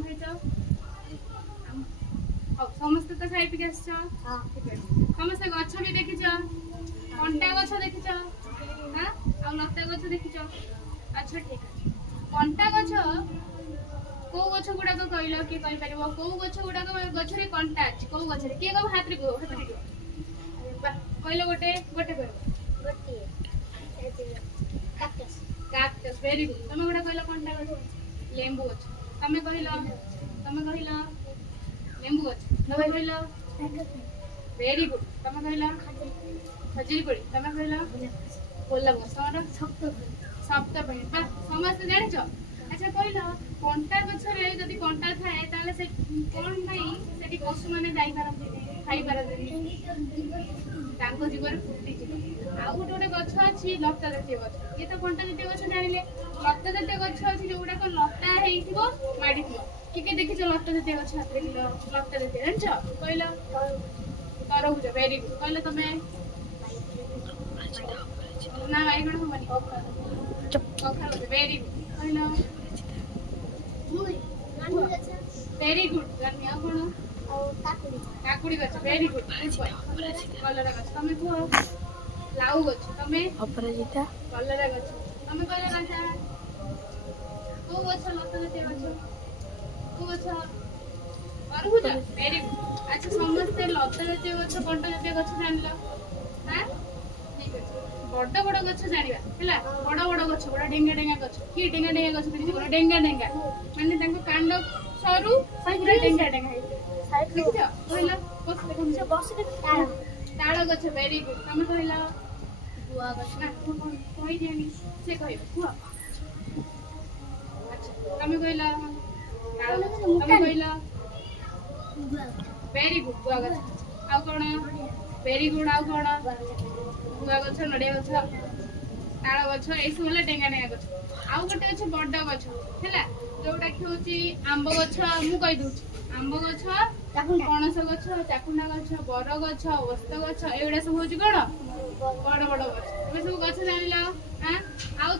कौन खाइछ समस्त तो खाई पी आस समस्त गछ भी देखिछ कंटा गछ देखिछ हाँ आ लता गछ देखिछ अच्छा ठीक है कंटा गछ को गछ गुडा को कहलो कि कहि परबो को गछ गुडा को गछ रे कंटा अछि को गछ रे के को हाथ रे को कहलो गोटे गोटे कहलो गोटे कैक्टस कैक्टस वेरी गुड तमे गुडा कहलो कंटा गछ लेंबू गछ तमे कहलो लेंबू गछ तमे कहलो वेरी गुड तमे कहलो खजूरी कोड़ी तमे कहलो गोलाप गछ तमरा सप्त पई बा समस्त जानिछ अच्छा कहलो कंटा गछ रे जदी कंटा थाए ताले से कोन नाही सेठी पशु माने जाई पारନ୍ତି खाई पारନ୍ତି तांको जीवन फुटी जिवो आ गोटे गछ अछि लता जातीय गछ ये तो कंटा जातीय गछ जानिले लता जातीय गछ अछि जोडा को लता हेइथिबो माडिथिबो के देखिछ लता जातीय गछ हाथ रे लता जातीय जानिछ कहलो तरबुज वेरी गुड कहलो तमे ना बाइगण होबनी कखारू वेरी गुड कहलो वेरी गुड जानिया कोन काकुड़ी गछ वेरी गुड कलरा गछ तमे को लाउ गछ तमे अपराजिता कलरा गछ तमे कहले राजा को गछ लता जातीय गछ को गछ तरबुज वेरी गुड अच्छा समस्त लता जातीय गछ कंटा जातीय गछ जानलो हां ठीक अछि बड़ बड़ गछ जानिबा हैला बड़ बड़ गछ बड़ डेंगा डेंगा गछ की डेंगा डेंगा गछ देखि बड़ डेंगा डेंगा माने तांको कांड सरू पूरा डेंगा डेंगा है साइड देखि कहला बस देखि बस ताଳ गछ वेरी गुड तमे कहला गुआ गछ ना कहि दियानी से कहबो गुआ अच्छा तमे कहला ताଳ गछ तमे कहला वेरी गुड गुआ गछ आ कोन वेरी गुड आ कोन गुआ गछ नडिया गछ ताଳ गछ ए सब होला डेंगा डेंगा गछ आ गोटे अछि बड्ड गछ हैला जोटा कि होची आंब गछ मु कहि दूची आंब गछ पणस गछ चाकुंडा गछ बर गछ ओस्त गछ एगुड़ा सब होची कोन बड़ बड़ गछ ए सब गछ जानिला हां आउ